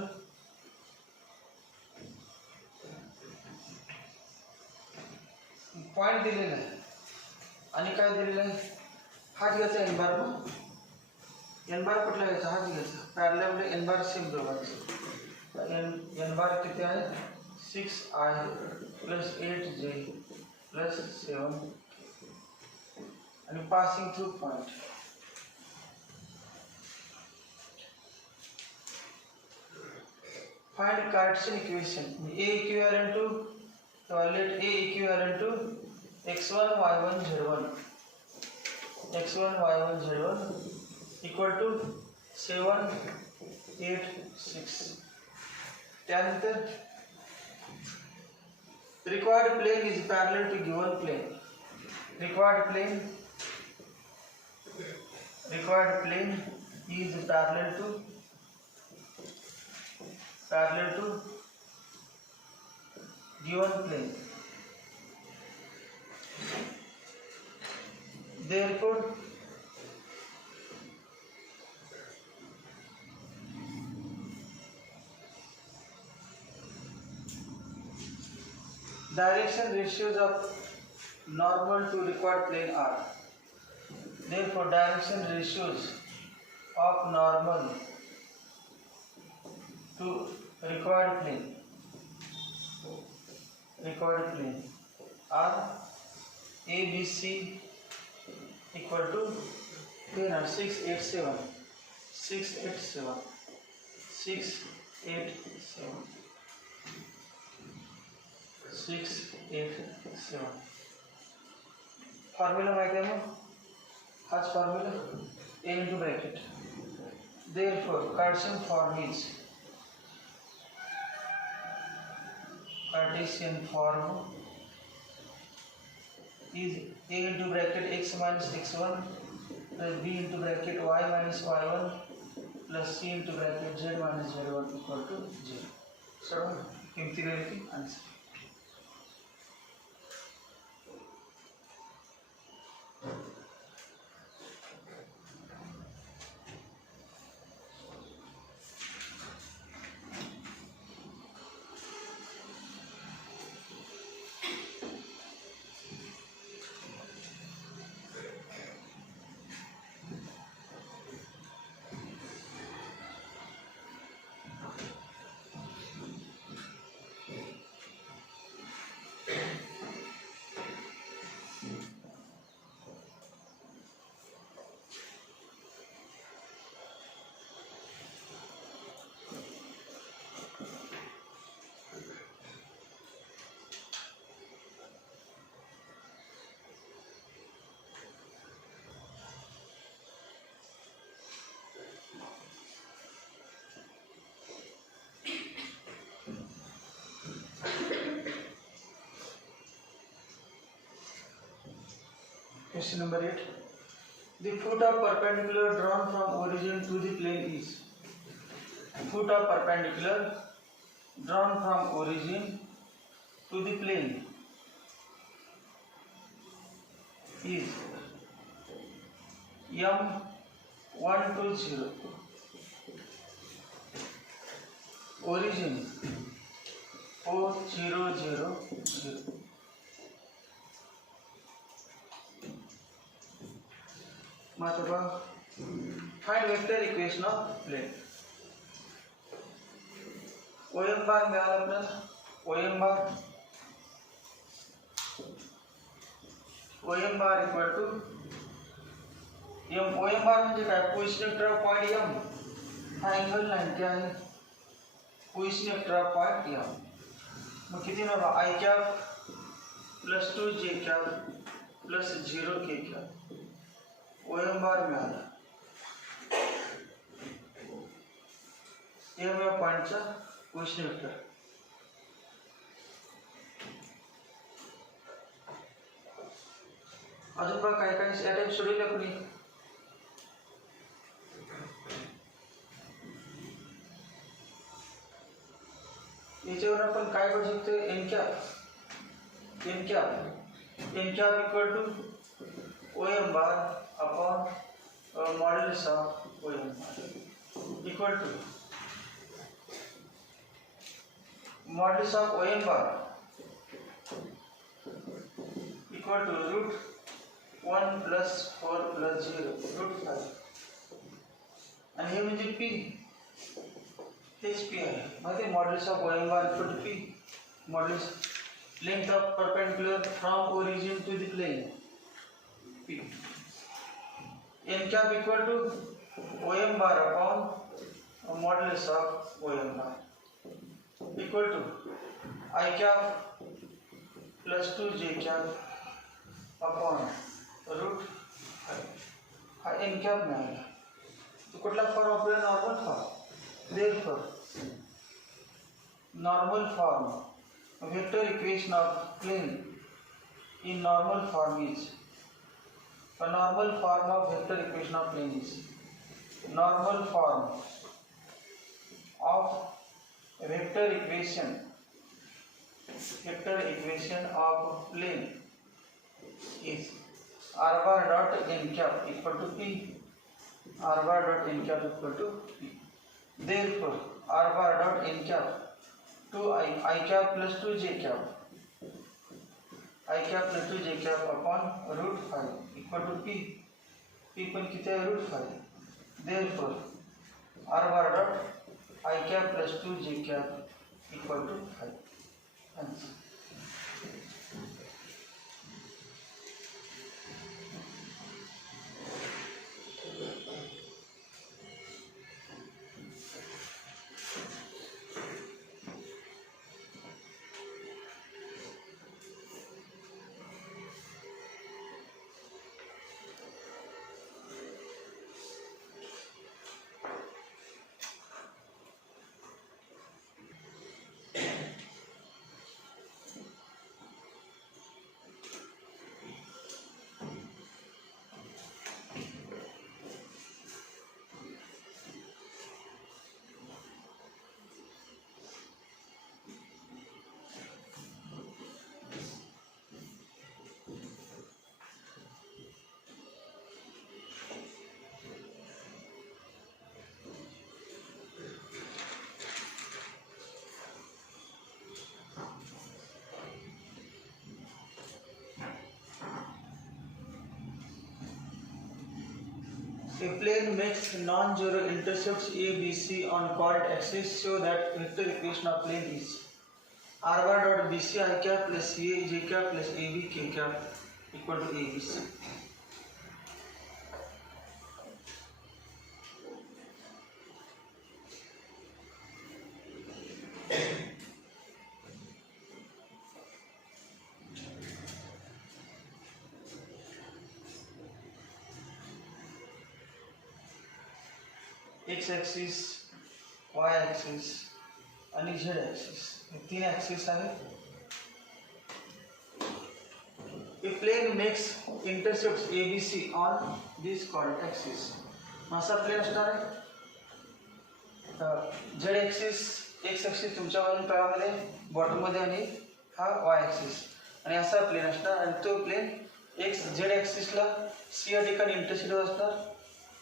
पॉइंट दिलेला आहे आणि काय दिलेलं आहे, हाच घ्यायचा n bar। मग n bar कुठला घ्यायचा, हाच घ्यायचा। पॅरलल मध्ये n bar सेम दोघांचे। n bar किती आहे, 6i प्लस 8j प्लस 7 आणि passing through point. Find Cartesian equation. A equivalent to, let A equivalent to x1 y1 z1, x1 y1 z1 equal to 7, 8, 6। त्यानंतर required plane is parallel to given plane. Required plane is parallel to given plane। Therefore direction ratios of normal to required plane are, therefore direction ratios of normal to required plane are A, B, C equal to 6, 8, 7, 6, 8, 7, 6, 8, 7, 6, 8, 7। फॉर्म्युला माहिती आहे, मग हाच formula, A into bracket। Therefore Cartesian form is A into bracket x minus x1 plus B into bracket y minus y1 plus C into bracket z minus z1 equal to 0। सर्व किमती की answer. Question number 8. The foot of perpendicular drawn from origin to the plane is. Foot of perpendicular drawn from origin to the plane is M120. Origin 4000. मतलब find vector equation of plane. OM bar मिळाला आपल्याला. OM bar equal to M. OM bar म्हणजे काय? Position vector of point M. हा angle 90 आहे. Position vector of point M. मग किती मिळाला? I cap plus 2 J cap plus 0 K cap. Om bar मिळाला. एम या पॉइंटचा पोझिशन वेक्टर. अजून बघा काय काय या टाइप सोडवलं कोणी. याच्यावर आपण काय करू शकतो? N cap equal to OM bar upon modulus of OM bar equal to modulus of OM bar equal to root 1 plus 4 plus 0 root 5. आणि हे म्हणजे पी. हेच पी आहे. माहिती आहे modulus of OM bar equal to P. Modulus length of perpendicular from origin to the plane P. N cap equal to OM bar upon modulus of OM bar equal to I cap plus 2 J cap upon root 5. हा N cap मिळाला. तो कुठला form आपल्याला? Normal form. Therefore, normal form vector equation of plane in normal form is a normal form of vector equation of plane is normal form of vector equation of plane is r bar dot n cap equal to p. R bar dot n cap equal to p. Therefore, r bar dot n cap 2 I cap plus 2 j cap plus 2 j cap upon root 5 equal to p. p पण किती आहे? root 5. Therefore, r bar dot I cap plus 2 j cap equal to 5. Answer. A plane makes non-zero intercepts A, B, C on chord axis so that vector equation of plane is r bar dot BC I cap plus CA J cap plus AB K cap equal to ABC. X axis, Y axis आणि Z axis हे तीन ॲक्सिस आहेत. If plane makes intercepts ABC on this called axis, असा प्लेन असणार आहे. Z axis x axis तुमच्या बाजून तळामध्ये बॉटम मध्ये आणि हा वाय ॲक्सिस आणि असा प्लेन असणार आणि तो प्लेन एक्स Z ॲक्सिसला सी या ठिकाणी इंटरसेक्ट असणार,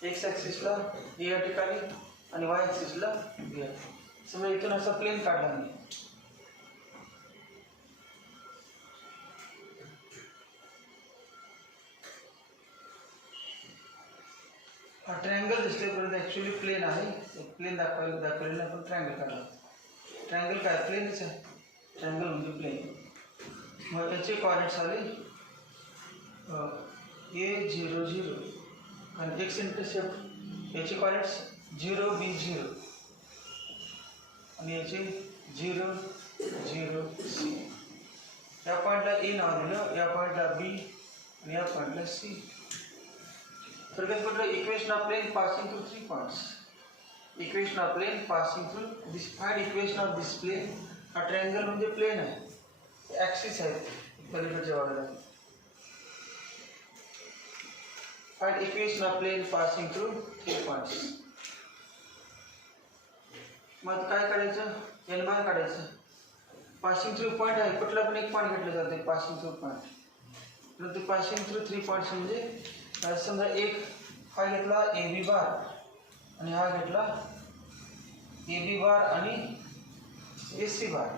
एक्स ॲक्सिसला ए या ठिकाणी आणि वाय ॲक्सिसला बी या ठिकाणी. समजा इथून असा प्लेन काढला मी. हा ट्रायंगल दिसल्यापर्यंत ॲक्च्युली प्लेन आहे. प्लेन दाखवलेलं आपण ट्रायंगल काढला. ट्रायंगल काय प्लेनच आहे. ट्रायंगल म्हणजे प्लेन. मग याचे कॉर्डिनेट्स आले A00 आणि एक्स इंटरसेप्ट याचे कॉर्डिनेट्स 0 B0 आणि याचे 0 0 C. या पॉईंटला ए नाव दिलं, या पॉईंटला बी आणि या पॉईंटला सी. थोडक्यात म्हटलं equation of plane passing through 3 points. Equation of plane passing through this find equation of this plane. हा ट्रायंगल म्हणजे प्लेन आहे, ॲक्सिस आहे पलीकडच्या बाजूला. Find equation of plane passing through 3 points. मग काय काढायचं, एन बार काढायचं. पासिंग थ्रू पॉईंट आहे, कुठला पण एक पॉईंट घेतलं जाते पासिंग थ्रू पॉईंट. परंतु पासिंग थ्रू 3 पॉईंट्स म्हणजे समजा एक हा घेतला ए बी बार आणि हा घेतला ए बी बार आणि A C bar.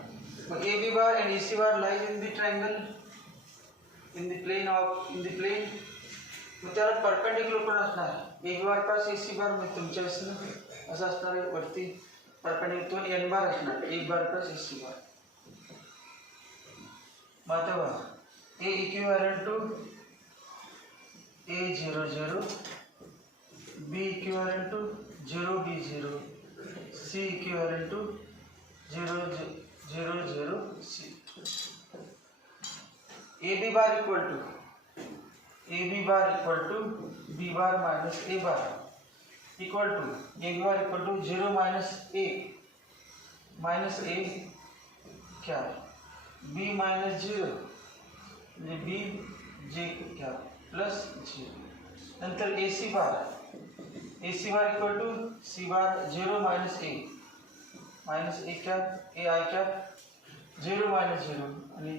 Mug A B bar आणि A C bar lies in the triangle in the plane. मग त्याला परपेंडिक्युलर पण असणार. ए B bar cross A C bar म्हणजे तुमच्या वेळेस असं असणार आहे वरती परपेंडिक्युलर एन बार असणार, ए बार क्रॉस ए सी बार. मग आता बघा A equivalent to A00, B equivalent to 0 B0, C equivalent to 0 0 0 C. AB bar equal to B bar minus A bar equal to AB bar equal to 0 minus A cap, B minus 0 B J cap plus 0. नंतर A C bar equal to C bar 0 minus A cap A I cap 0 minus 0 आणि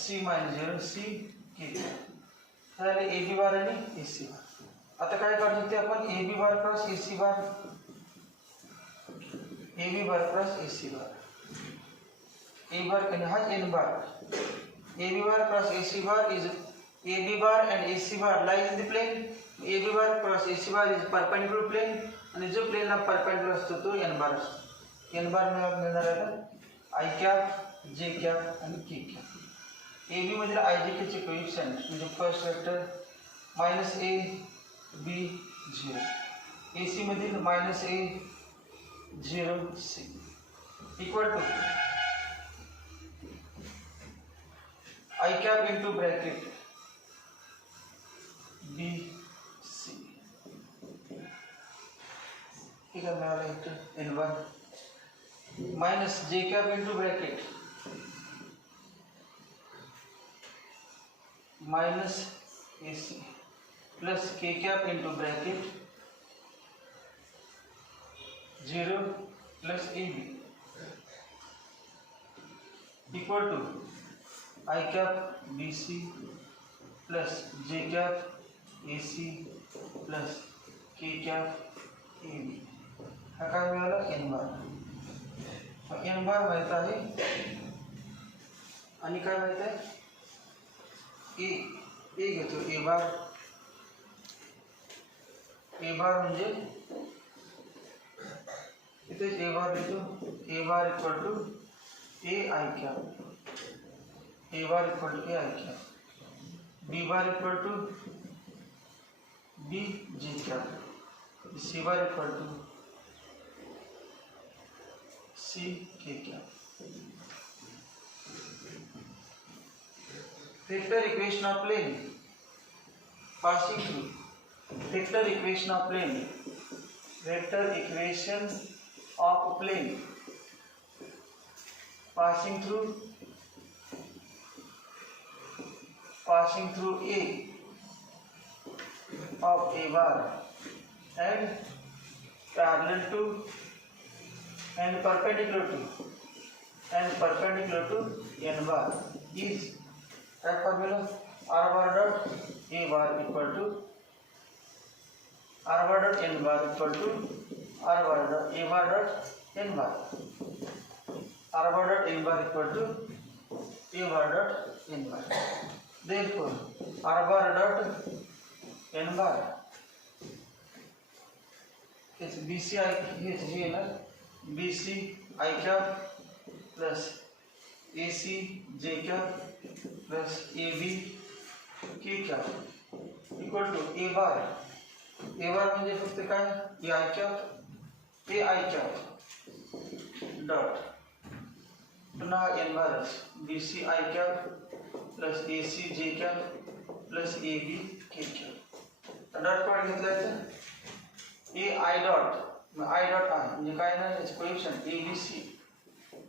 सी मायनस 0 सी K cap. झाले ए B bar आणि A C बार. आता काय काढू शकते आपण A B bar cross A C bar, A B bar cross A C bar, A bar आणि हा N bar. A B bar cross A C bar is AB bar and AC bar lies in the plane. AB bar cross AC bar is perpendicular plane आणि जो प्लेनला परपेंडिक्युलर असतो तो N बार असतो. N बार मिळणार आहे I कॅप, J कॅप आणि K cap. AB मधील IJ चे कोएफिशिएंट म्हणजे first vector minus A B 0, AC मधील minus A 0 C equal to I cap into bracket B C. ठीक है, मैं वाला into N1 minus J cap into bracket minus AC plus K cap into bracket 0 plus AB equal to I cap BC plus J cap AC plus K cap AB. हा काय मिळाला एन बार. मग एन बार माहित आहे आणि काय माहित आहे ए घेतो ए बार म्हणजे इथे ए बार घेतो. A bar equal to A I cap, A bar equal to A I cap, B bar equal to B J cap, C bar equal to C K cap. Vector equation of plane passing through. Vector equation of plane. Vector equation of plane passing through passing through A of A bar and parallel to and perpendicular to N bar is that formula R bar dot A bar equal to R bar dot N bar equal to R bar dot A bar dot N bar. R bar dot N bar equal to A bar dot N bar. Therefore, R bar dot N bar is BC I is here BC I cap plus AC J cap plus AB K cap equal to A bar. A bar म्हणजे फक्त काय A I cap A I cap dot पुन्हा N bar BC I cap plus AC J cap plus AB K cap. Dot product घेतलं तर A I dot I म्हणजे काय ना coefficient A B C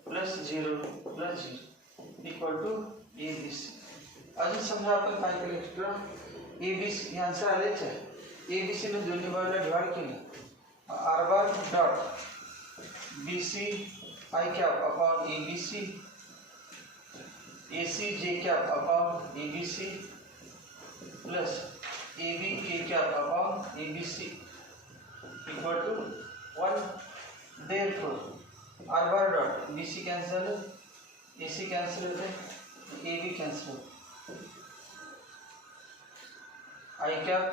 plus 0 plus 0 equal to A B C. अजून समजा आपण काय केलं एक्स्ट्रा ए बी सी हे आन्सर आलेच आहे. ए बी सी ने दोन्ही बाजूला डिवाइड केलं R bar dot B C I cap upon A B C A C J cap upon A B C plus AB K cap upon ABC equal to 1. Therefore, R bar dot BC cancel, AC cancel, AB cancel. I cap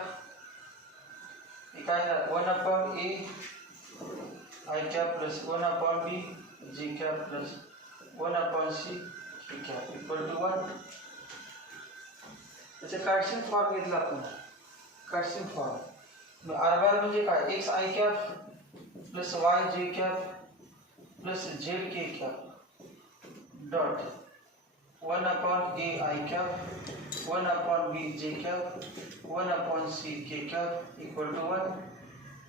इकाई 1 upon A I cap plus 1 upon B J cap plus 1 upon C K cap equal to 1. त्याचे Cartesian form घेतला आपण. Cartesian form are bar म्हणजे काय X I cap plus Y J cap plus Z K cap dot 1 upon A I cap 1 upon B J cap 1 upon C K cap equal to 1.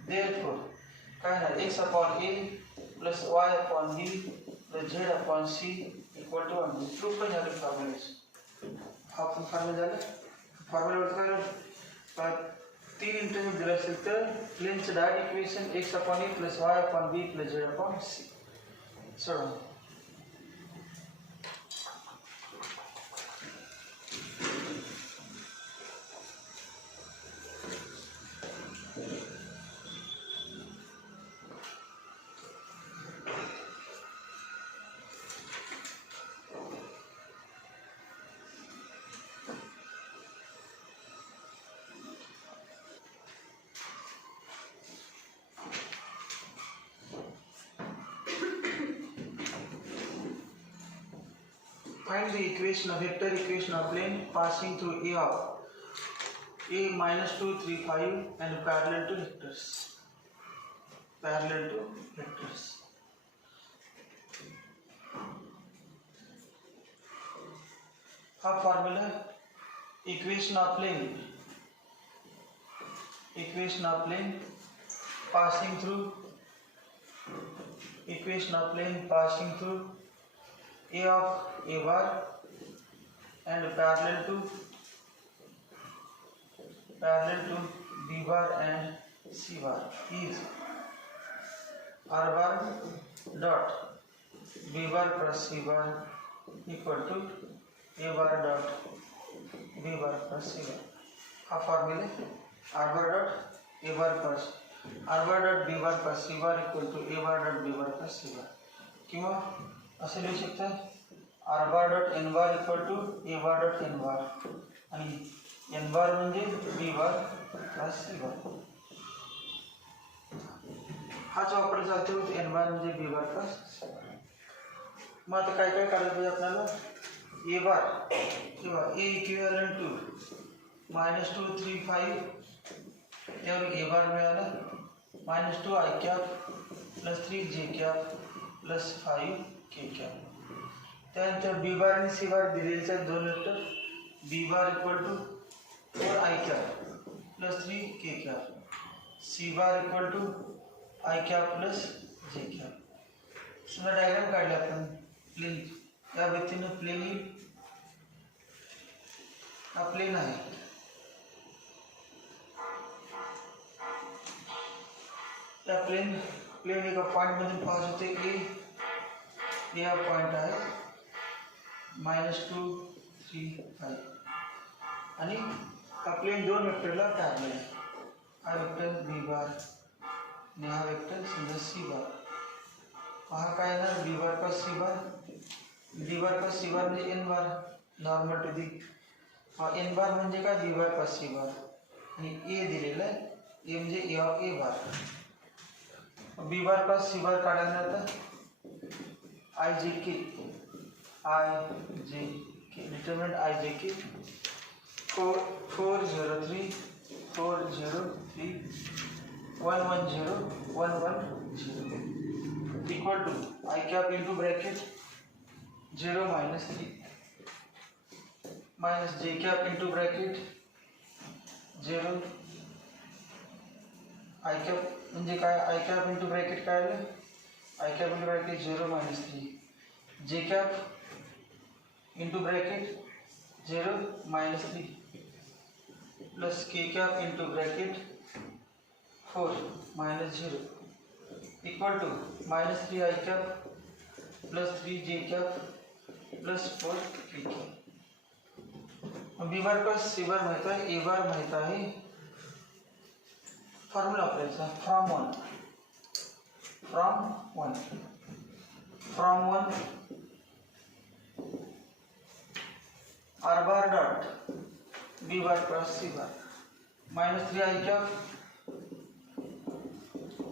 Therefore काय ना X upon A plus Y upon B plus Z upon C equal to 1. Proof पण झालं फॉर्म्युलेशन. हा पण फॉर्म्युला झालं. फॉर्म्युला काय 3 इंटरव्ह्यू दिला असेल तर प्लेनचं direct equation X upon A plus Y upon B plus Z upon C सोडवा. Find the equation of vector equation of plane passing through A of A minus 2, 3, 5 and parallel to vectors. Parallel to vectors. How formula? Equation of plane. Equation of plane passing through. Equation of plane passing through A of A bar and parallel to B bar and C bar is R bar dot B bar plus C bar equal to A bar dot B bar plus C bar. A formula R bar dot A bar plus R bar dot B bar plus C bar equal to A bar dot B bar plus C bar. किंवा असे लिहू शकता R bar dot N bar equal to A bar dot N bar आणि N बार म्हणजे B bar plus C बार. हाच वापरला जातो एन बार म्हणजे बी बार प्लस सी बार. मग आता काय काय काढलं पाहिजे आपल्याला ए बार किंवा ए इक्विव्हॅलंट टू -2 3 5 त्यावर ए बार मिळाला -2 I cap plus 3 J cap plus 5 K cap. त्यानंतर बी बार आणि सी बार दिलेले आहेत दोन vector. B bar equal to 4 I cap plus 3 K cap. C bar equal to I cap plus J cap. समजा diagram काढले आपण प्लेन या व्यक्तीनं प्लेन हा प्लेन आहे. त्या प्लेन एका पॉइंट मधून पास होते. ए हा पॉइंट आहे -2, 3, 5 आणि हा प्लेन दोन वेक्टरला पॅरलल आहे. हा वेक्टर बी बार आणि हा वेक्टर समजा सी बार. हा काय येणार बी बार का सी बार. बी बार का सी बार म्हणजे N bar normal to the. हा एन बार म्हणजे काय बी बार का सी बार आणि ए दिलेला आहे. ए म्हणजे ए ऑफ ए बार. बी बार का सी बार काढायला आता आय जे के डिटरमिनेंट आय जे के 403 110 equal to I cap into bracket 0 minus 3 minus j cap into bracket 0 I cap म्हणजे काय I cap into bracket काय आलं I cap into bracket 0 minus 3 j cap into bracket 0 minus 3 plus k cap into bracket 4 minus 0 equal to minus 3 I cap plus 3 j cap plus 4 k cap. B bar plus C bar माहित आहे A bar माहित आहे. Formula वापरायचा from one R bar dot B bar plus C bar -3 I cap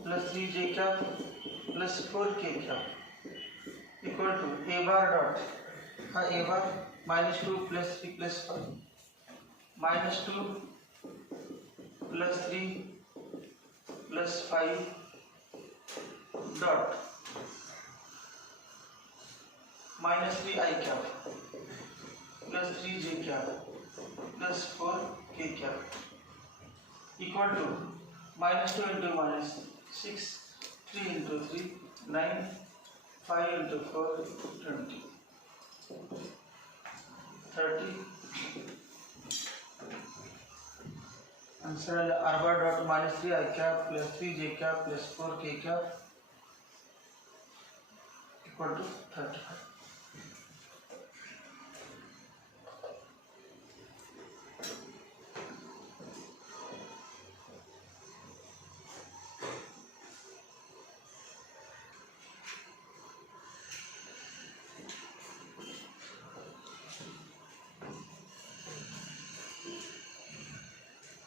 plus 3 j cap plus 4 k cap equal to a bar dot हा a bar -2 plus 3 plus 5 -2 plus 3 plus 5 dot -3 I cap plus 3 j cap plus 4 k cap equal to -2 into -6 3 into 3 9 5 into 4 20 30 answer r bar dot -3 I cap plus 3 j cap plus 4 k cap equal to 35.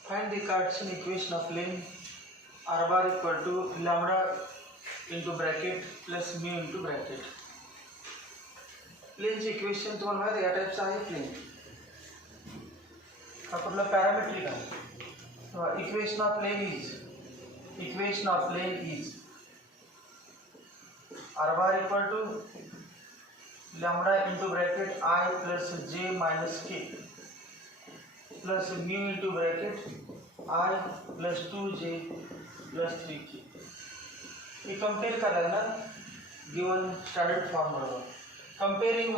Find the Cartesian equation of plane r bar equal to lambda into bracket plus mu into bracket. प्लेनचे equation तुम्हाला माहिती आहे या टाइपचं आहे प्लेन. हा कुठला parametric आहे. Equation of plane is r bar equal to lambda into bracket I plus j minus k plus mu into bracket I plus 2j plus 3k. ये कंपेयर करायला ना गिवन स्टैंडर्ड फॉर्म बरोबर comparing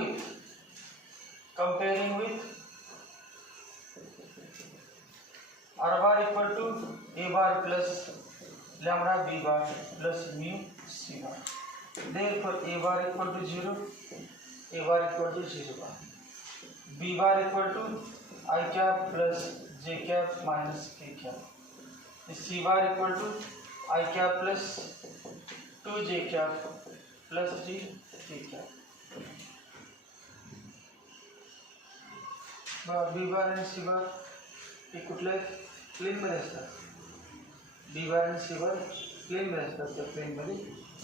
with r bar equal to a bar plus lambda b bar plus mu c bar. Therefore a bar equal to 0, a bar equal to 0 bar, b bar equal to I cap plus j cap minus k cap, c bar equal to I cap plus 2j cap plus 3 k cap. B bar आणि C बार हे कुठल्या प्लेनमध्ये असतात. B bar आणि C बार प्लेनमध्ये असतात. त्या प्लेनमध्ये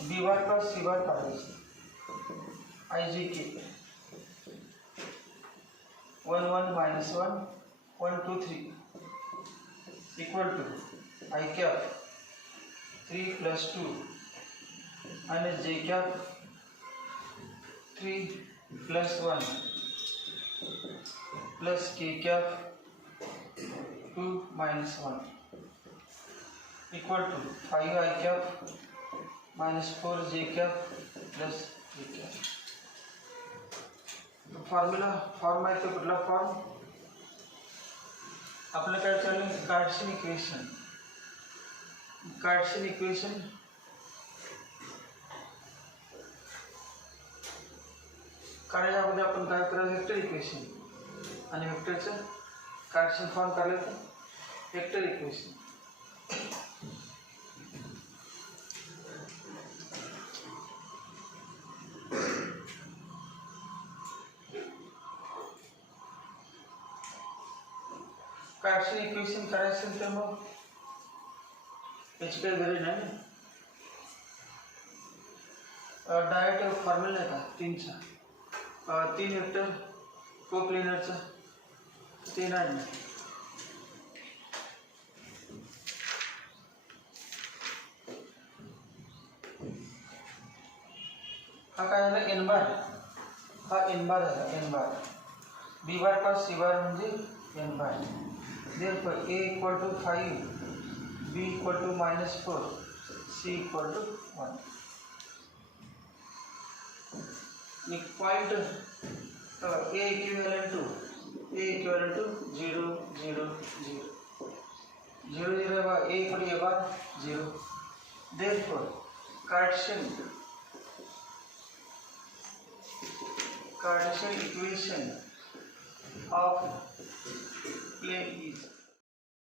B bar का सी बार काढायचं. आय जे के 1 1 minus 1 1 2 3 equal to I cap 3 plus 2 minus j cap 3 plus 1 plus k cap 2 minus 1 equal to 5 I cap minus 4 j cap plus k cap. Formula form आहे तो कुठला फॉर्म आपलं काय चालू आहे कार्टेशियन इक्वेशन. कार्टेशियन इक्वेशन काढायच्या अगोदर आपण काय करायचं वेक्टर इक्वेशन आणि वेक्टरचं कार्टेशियन फॉर्म काढलं तर वेक्टर इक्वेशन. कार्टेशियन इक्वेशन करायचं तर मग याची काही गरज नाही ना. डायरेक्ट फॉर्म्युला आहे का तीनचा, तीन वेक्टर कोप्लेनरचा ते नाही ना. हा काय झाला एन बार, हा एन बार झाला N bar. B bar plus C bar म्हणजे N bar. therefore a equal to 5, b equal to -4, c equal to 1. एक point a equivalent to 0 0 0 0 0 a equal to a bar 0. therefore Cartesian equation of plane is